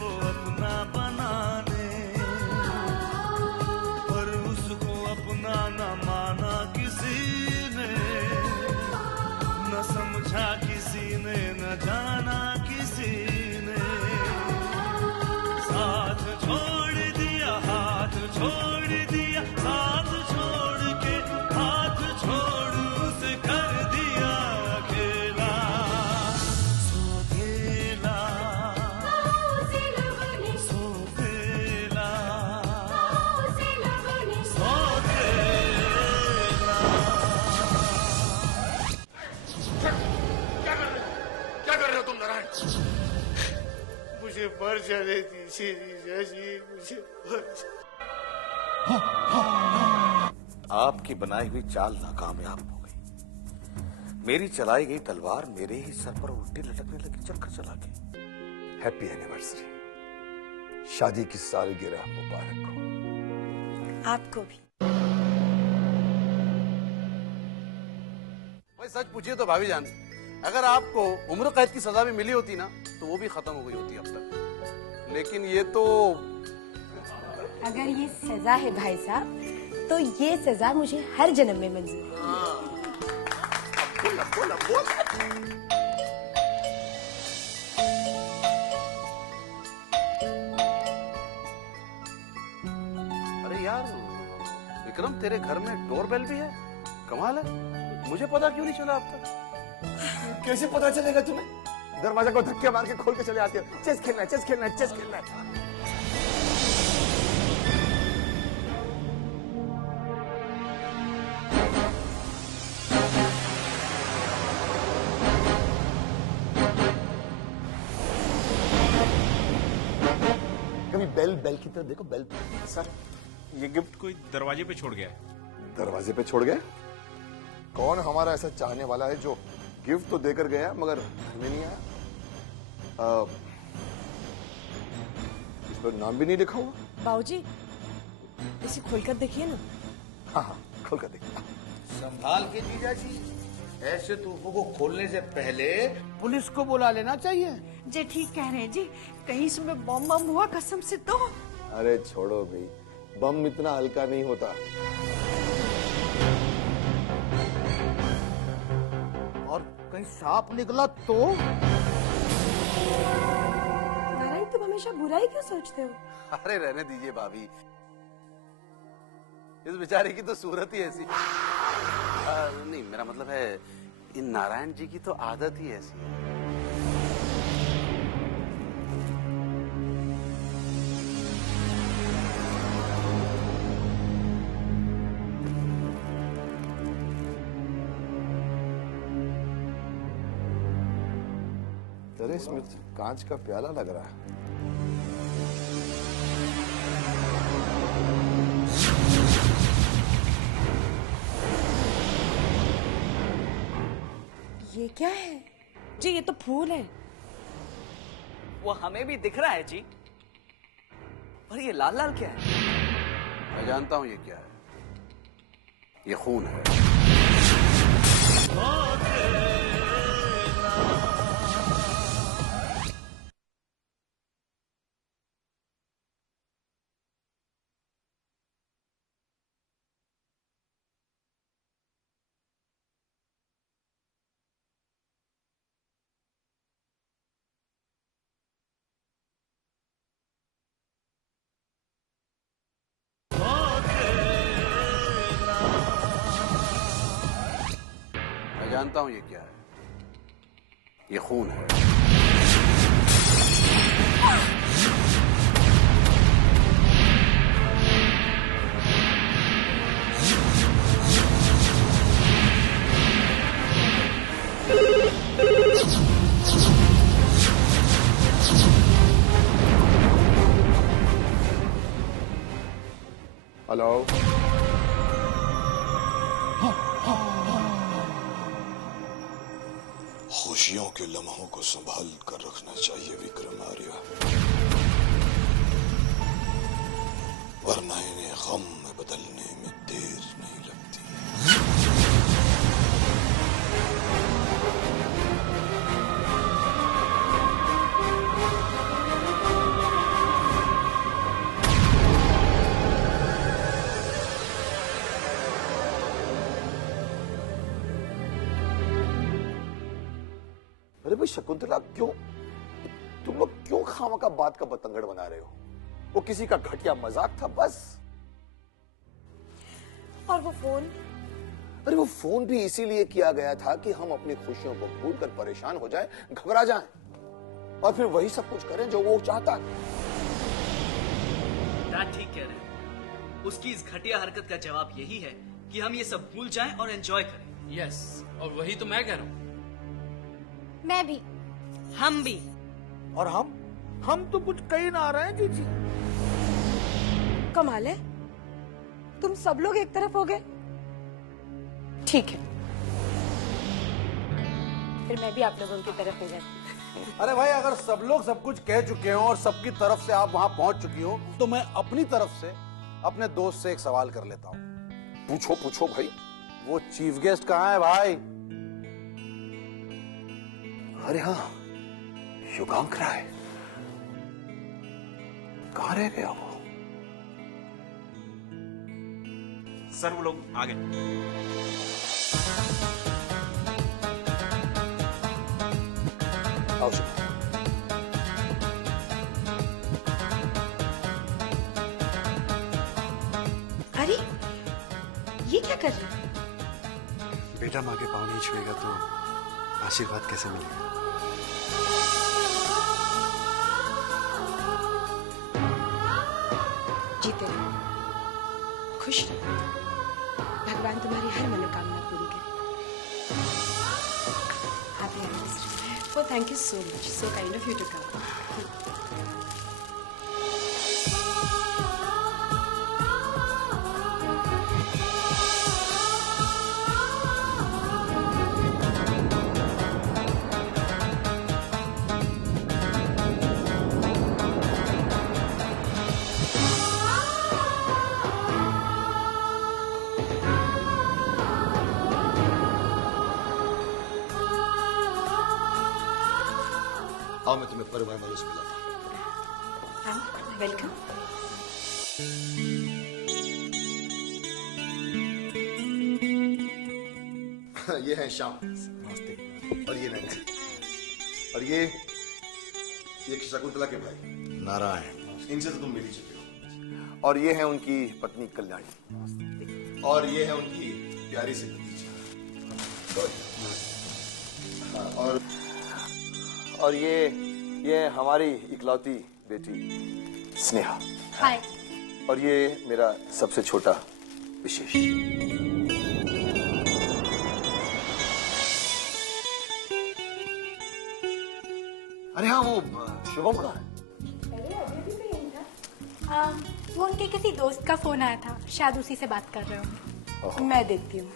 वो अपना बना ले, पर उसको अपना न माना किसी ने, न समझा किसी ने, न जाना किसी ने, साथ छोड़ दिया, हाथ छोड़ दिया, साथ छोड़ के हाथ छोड़ उसे कर दिया अकेला, सोतेला, सोतेला, सोतेला। क्या कर रहे हो तुम नारायण? मुझे मर जाने दीजिए जीजा जी, मुझे मर आपकी बनाई हुई चाल नाकामयाब हो गई। मेरी चलाई गई तलवार मेरे ही सर पर उल्टी लटकने लगी, चलकर चला गया। हैप्पी एनिवर्सरी, शादी की सालगिरह मुबारक हो। आपको भी। भाई सच पूछिए तो भाभी जान, अगर आपको उम्र कैद की सजा भी मिली होती ना तो वो भी खत्म हो गई होती अब तक, लेकिन ये तो। अगर ये सजा है भाई साहब, तो ये सजा मुझे हर जन्म में मंजूर है। बोल। अरे यार विक्रम, तेरे घर में डोरबेल भी है, कमाल है, मुझे पता क्यों नहीं चला अब तक? कैसे पता चलेगा तुम्हें? दरवाजा को धक्के मार के खोल के चले आते हो। चेस खेलना है, चेस खेलना है, चेस खेलना है। कभी बेल की तरफ देखो, बेल। सर, ये गिफ्ट कोई दरवाजे पे छोड़ गया है। दरवाजे पे छोड़ गए? कौन हमारा ऐसा चाहने वाला है जो गिफ्ट तो देकर गया मगर घर में नहीं आया? इस पर नाम भी नहीं लिखा हुआ। बाबूजी, इसे खोलकर देखिए ना। हाँ, खोल कर देखिए। संभाल के जीजा जी, ऐसे तोहफों को खोलने से पहले पुलिस को बुला लेना चाहिए। जी ठीक कह रहे हैं जी, कहीं इसमें बम बम हुआ कसम से तो। अरे छोड़ो भाई, बम इतना हल्का नहीं होता। और कहीं सांप निकला तो? नारायण, तुम हमेशा बुराई क्यों सोचते हो? अरे रहने दीजिए भाभी, इस बेचारे की तो सूरत ही ऐसी। नहीं, मेरा मतलब है इन नारायण जी की तो आदत ही ऐसी है। तेरे इसमें कांच का प्याला लग रहा है। ये क्या है जी? ये तो फूल है। वो हमें भी दिख रहा है जी, पर ये लाल लाल क्या है? मैं जानता हूं ये क्या है, ये खून है। मैं जानता हूं ये क्या है, ये खून है। हेलो, खुशियों के लम्हों को संभाल कर रखना चाहिए विक्रम आर्या, वरना इन्हें गम में बदलने में देर नहीं लगती। शकुंतला क्यों, तुम लोग क्यों खामखा बात का बतंगड़ बना रहे हो? वो किसी का घटिया मजाक था बस। और वो फोन? अरे वो फोन भी इसीलिए किया गया था कि हम अपनी खुशियों को भूलकर परेशान हो जाएं, घबरा जाएं और फिर वही सब कुछ करें जो वो चाहता है। डैड ठीक कह रहे हैं। उसकी इस घटिया हरकत का जवाब यही है कि हम ये सब भूल जाएं और एंजॉय करें। यस, और वही तो मैं कह रहा हूँ। मैं भी। हम भी। और हम तो कुछ कह ना रहे हैं जीजी। कमाल है, तुम सब लोग एक तरफ हो गए। ठीक है, फिर मैं भी आप लोगों की तरफ हो जाती हूँ। अरे भाई, अगर सब लोग सब कुछ कह चुके हो और सबकी तरफ से आप वहां पहुंच चुकी हो, तो मैं अपनी तरफ से अपने दोस्त से एक सवाल कर लेता हूँ। पूछो पूछो भाई। वो चीफ गेस्ट कहाँ है भाई? अरे हाँ, युगांक राय कहाँ रह गया वो? सर वो लोग आ गए। आओ सर। अरे ये क्या कर रहे हैं? बेटा माँ के पाँव नहीं छुएगा तो आशीर्वाद कैसे मिलेगा? जीते रहो, खुश रहो, भगवान तुम्हारी हर मनोकामना पूरी करे। Happy anniversary. Oh, thank you so much. So kind of you to come. आओ मैं तुम्हें परिवार वालों से मिलाता हूँ। वेलकम। ये है श्याम। नमस्ते। और ये नैन्सी। और ये शकुंतला के भाई नारायण। इनसे तो तुम मिल ही चुके हो। और ये है उनकी पत्नी कल्याणी। और ये है उनकी प्यारी सी भतीजी। हाँ, और ये हमारी इकलौती बेटी स्नेहा। हाय। और ये मेरा सबसे छोटा विशेष। अरे हाँ, वो शुभम कहाँ है? वो उनके किसी दोस्त का फोन आया था, शायद उसी से बात कर रहे हो। मैं देखती हूँ।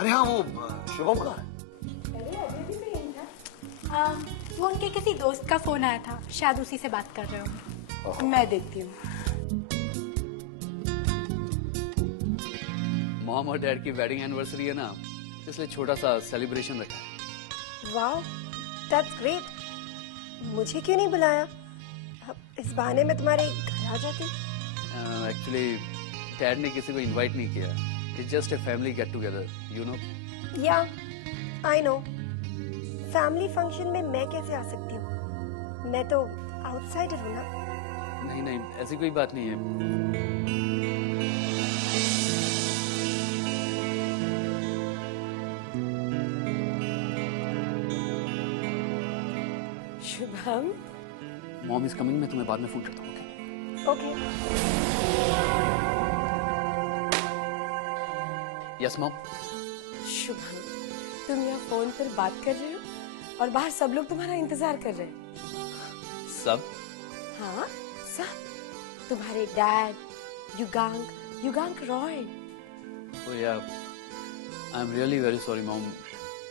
अरे हाँ, वो शुभम कहाँ है? वो उनके किसी दोस्त का फोन आया था, शायद उसी से बात कर रहे हो। मैं देखती हूँ। मॉम और डैड की वेडिंग एनिवर्सरी है ना, इसलिए छोटा सा सेलिब्रेशन रखा है। वाह, दैट्स ग्रेट। मुझे क्यों नहीं बुलाया? इस बहाने में तुम्हारे घर आ जाती। एक्चुअली डैड ने किसी को इनवाइट नहीं किया। It's just a family get together, you know. या आई नो। फैमिली फंक्शन में मैं कैसे आ सकती हूँ? मैं तो आउटसाइडर हूँ ना। नहीं नहीं, ऐसी कोई बात नहीं है। शुभम। मॉम इज कमिंग, मैं तुम्हें बाद में फोन करता हूँ। ओके। Yes mom. शुभम, तुम यहाँ फोन पर बात कर रहे हो और बाहर सब लोग तुम्हारा इंतजार कर रहे हैं। सब? हाँ, सब। तुम्हारे dad, Yugank Roy. Oh yeah, I'm really very sorry, Mom.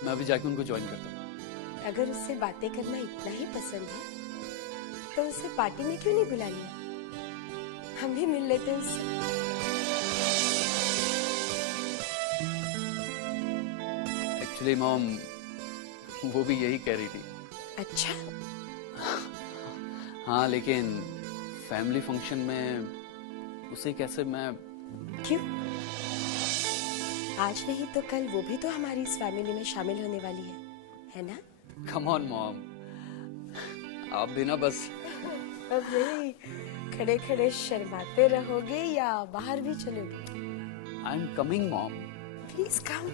मैं अभी जाके उनको ज्वाइन करता हूँ। अगर उससे बातें करना इतना ही पसंद है तो उसे पार्टी में क्यों नहीं बुला लिया? हम भी मिल लेते हैं उससे। एक्चुअली मॉम वो भी यही कह रही थी। अच्छा। हाँ, लेकिन फैमिली फंक्शन में उसे कैसे मैं... क्यों? आज नहीं तो कल वो भी तो हमारी इस फैमिली में शामिल होने वाली है ना? कम ऑन मॉम, आप भी ना बस। अब यही खड़े खड़े शर्माते रहोगे या बाहर भी चलोगे? I am coming mom. Please come.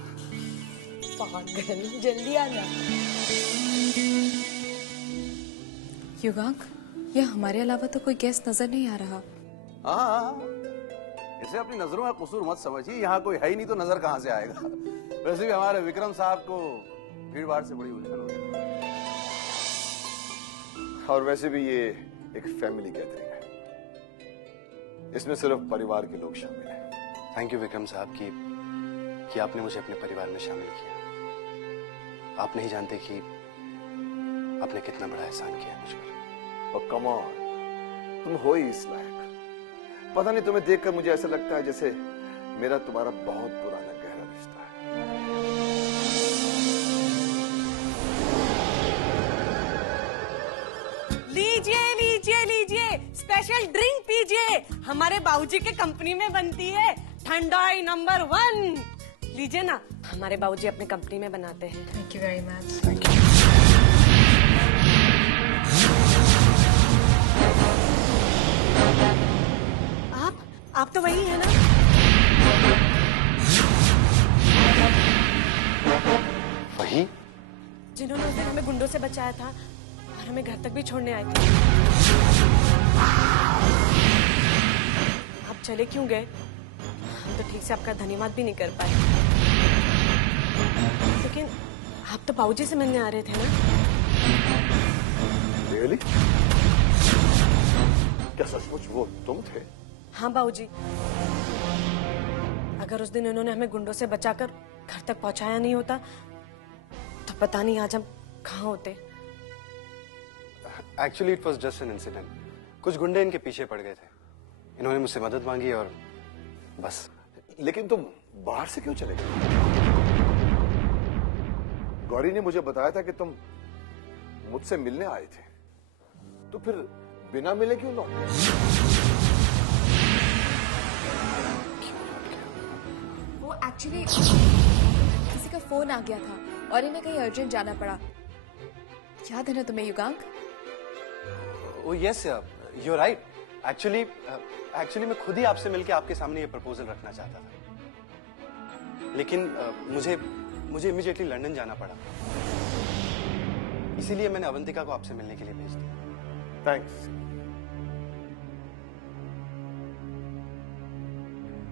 पागल, जल्दी आना। युगांक, यह हमारे अलावा तो कोई गेस्ट नजर नहीं आ रहा। हाँ, इसे अपनी नजरों का कसूर मत समझिए, यहाँ कोई है ही नहीं तो नजर कहाँ से आएगा। वैसे भी हमारे विक्रम साहब को भीड़ भाड़ से बड़ी उलझन हो गई। और वैसे भी ये एक फैमिली गैदरिंग है, इसमें सिर्फ परिवार के लोग शामिल हैं। थैंक यू विक्रम साहब कि आपने मुझे अपने परिवार में शामिल किया। आप नहीं जानते कि आपने कितना बड़ा एहसान किया मुझ पर। और कम ऑन, तुम हो ही इस लायक। पता नहीं, तुम्हें देखकर मुझे ऐसा लगता है जैसे मेरा तुम्हारा बहुत पुराना गहरा रिश्ता है। लीजिए लीजिए लीजिए, स्पेशल ड्रिंक पीजिए, हमारे बाबूजी के कंपनी में बनती है, ठंडाई नंबर 1। लीजिए ना, हमारे बाबूजी अपने कंपनी में बनाते हैं। Thank you very much. Thank you. आप तो वही है ना? वही जिन्होंने उस दिन हमें गुंडों से बचाया था और हमें घर तक भी छोड़ने आए थे। आप चले क्यों गए? हम तो ठीक से आपका धन्यवाद भी नहीं कर पाए। लेकिन आप तो बाबूजी से मिलने आ रहे थे ना? Really? क्या सचमुच वो तुम थे? हाँ बाबूजी, अगर उस दिन इन्होंने हमें गुंडों से बचाकर घर तक पहुंचाया नहीं होता तो पता नहीं आज हम कहाँ होते। Actually it was just an incident. कुछ गुंडे इनके पीछे पड़ गए थे, इन्होंने मुझसे मदद मांगी और बस। लेकिन तुम बाहर से क्यों चले गए? गौरी ने मुझे बताया था कि तुम मुझसे मिलने आए थे, तो फिर बिना मिले क्यों लौट गए? वो एक्चुअली किसी का फोन आ गया था और इन्हें कहीं अर्जेंट जाना पड़ा। याद है ना तुम्हें युगांक? ओ यस, यू राइट। एक्चुअली मैं खुद ही आपसे मिलके आपके सामने ये प्रपोजल रखना चाहता था, लेकिन मुझे इमीडिएटली लंदन जाना पड़ा, इसीलिए मैंने अवंतिका को आपसे मिलने के लिए भेज दिया। थैंक्स।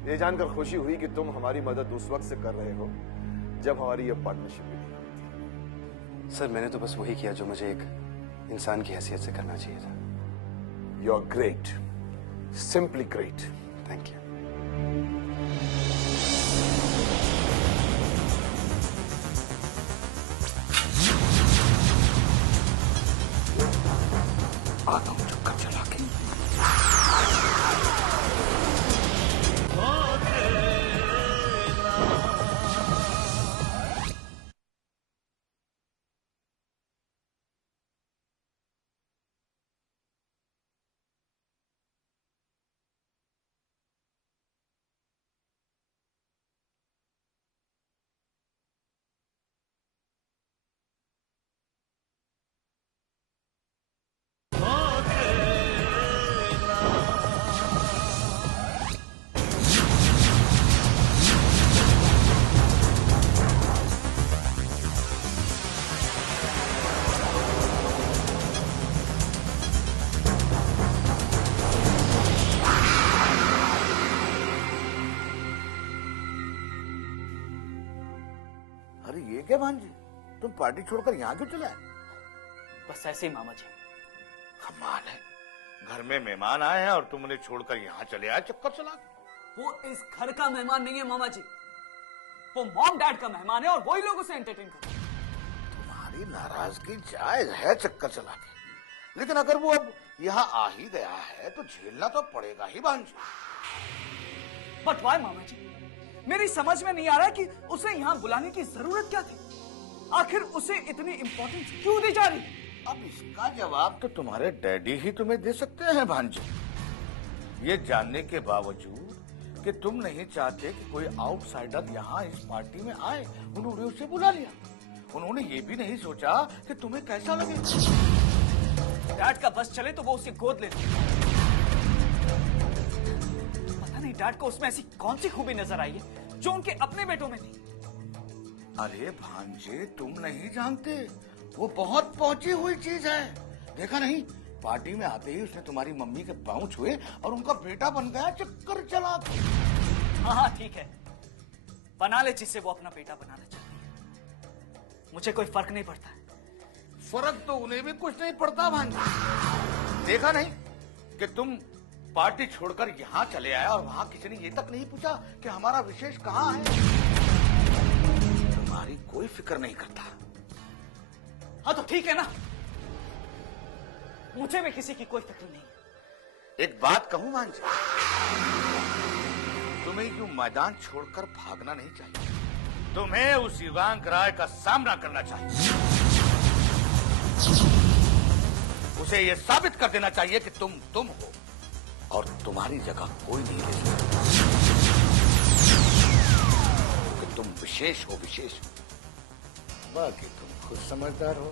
ये जानकर खुशी हुई कि तुम हमारी मदद उस वक्त से कर रहे हो जब हमारी ये पार्टनरशिप भी नहीं होती। सर, मैंने तो बस वही किया जो मुझे एक इंसान की हैसियत से करना चाहिए था। You are great, simply great. Thank you. आता हूं चक्कर चला के। ये क्या भांजी, तुम पार्टी छोड़कर यहाँ क्यों चले आए? बस ऐसे ही मामा जी। कमाल है, घर में मेहमान आए हैं और तुम उन्हें छोड़कर यहाँ चले आए चक्कर चला। वो इस घर का मेहमान नहीं है मामा जी, वो मॉम डैड का मेहमान है और वही लोग उसे एंटरटेन कर रहे हैं। तुम्हारी नाराजगी जायज है चक्कर चला के, लेकिन अगर वो अब यहाँ आ ही गया है तो झेलना तो पड़ेगा ही भांजी। बट वाई मामा जी, मेरी समझ में नहीं आ रहा है कि उसे यहाँ बुलाने की जरूरत क्या थी। आखिर उसे इतनी इंपॉर्टेंस क्यों दी जा रही? अब इसका जवाब तो तुम्हारे डैडी ही तुम्हें दे सकते हैं भांजी। ये जानने के बावजूद कि तुम नहीं चाहते कि कोई आउटसाइडर यहाँ इस पार्टी में आए, उन्होंने उसे बुला लिया। उन्होंने ये भी नहीं सोचा कि तुम्हें कैसा लगे। डैड का बस चले तो वो उसे गोद लेते। पता नहीं डैड को उसमें ऐसी कौन सी खूबी नजर आई है जो उनके अपने बेटों में नहीं। अरे भांजे, तुम नहीं जानते, वो बहुत पहुंची हुई चीज है। देखा नहीं, पार्टी में आते ही उसने तुम्हारी मम्मी के पांव छुए और उनका बेटा बन गया, चक्कर चला। हाँ हाँ ठीक है, बना ले जिससे वो अपना बेटा बनाना चाहती है। मुझे कोई फर्क नहीं पड़ता। फर्क तो उन्हें भी कुछ नहीं पड़ता भांजे। देखा नहीं कि तुम पार्टी छोड़कर यहाँ चले आए और वहाँ किसी ने ये तक नहीं पूछा कि हमारा विशेष कहाँ है। तुम्हारी कोई फिक्र नहीं करता। हाँ तो ठीक है ना, मुझे भी किसी की कोई फिक्र नहीं। एक बात कहूं भांजे, तुम्हें यूं मैदान छोड़कर भागना नहीं चाहिए। तुम्हें उस युगांक राय का सामना करना चाहिए। उसे यह साबित कर देना चाहिए कि तुम हो और तुम्हारी जगह कोई नहीं ले सकता, कि तुम विशेष हो, विशेष हो। बाकी तुम खुद समझदार हो।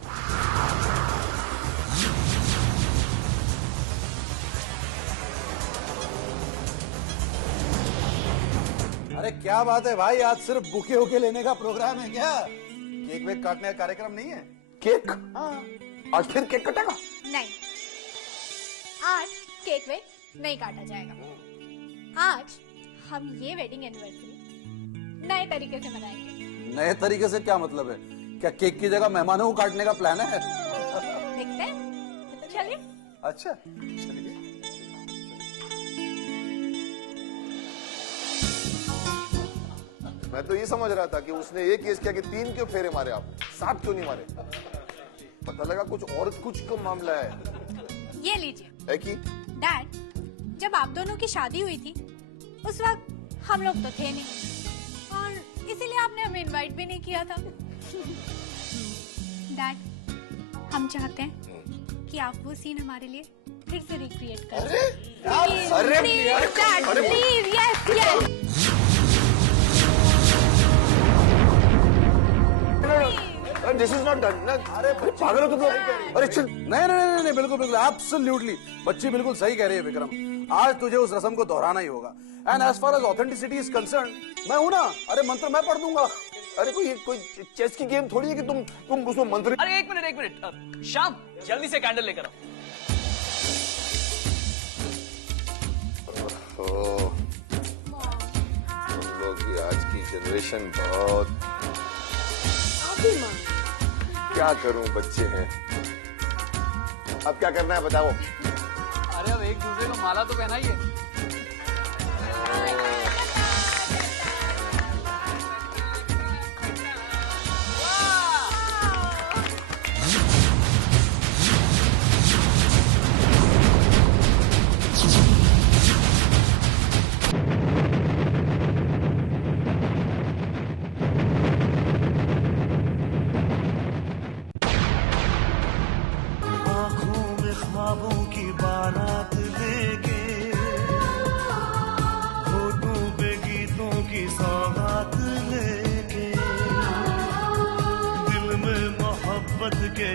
अरे क्या बात है भाई, आज सिर्फ बुके होके लेने का प्रोग्राम है क्या? केक वेक काटने का कार्यक्रम नहीं है? केक? हाँ। आज फिर केक कटेगा? नहीं, आज केक वेक नहीं काटा जाएगा। आज हम ये वेडिंग एनिवर्सरी नए तरीके से मनाएंगे। नए तरीके से क्या मतलब है? क्या केक की जगह मेहमानों को काटने का प्लान है? देखते हैं, चलिए। अच्छा चलिए। मैं तो ये समझ रहा था कि उसने ये केस किया कि 3 क्यों फेरे मारे, आप 7 क्यों नहीं मारे। पता लगा कुछ का मामला है। ये लीजिए। है कि? डैड, जब आप दोनों की शादी हुई थी उस वक्त हम लोग तो थे नहीं और इसीलिए आपने हमें इनवाइट भी नहीं किया था। डैड, हम चाहते हैं कि आप वो सीन हमारे लिए फिर से रिक्रिएट करें। Please, yes. This is not done. अरे पागल हो तुम लोग। अरे चल। नहीं, बिल्कुल एब्सोल्युटली, बच्ची बिल्कुल सही कह रही है विक्रम। आज तुझे उस रस्म को दोहराना ही होगा। And as far as authenticity is concern, मैं हूं ना। अरे मंत्र मैं पढ़ दूंगा। अरे कोई चेस की गेम थोड़ी है कि तुम उसमें मंत्र। अरे एक मिनट, शाम जल्दी से कैंडल लेकर आओ। तुम लोग की आज की जनरेशन बहुत। क्या करूं, बच्चे हैं। अब क्या करना है बताओ। अरे अब एक दूसरे को माला तो पहनाइए।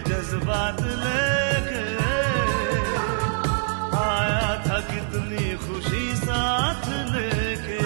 जज्बात लेके आया था, कितनी खुशी साथ लेके।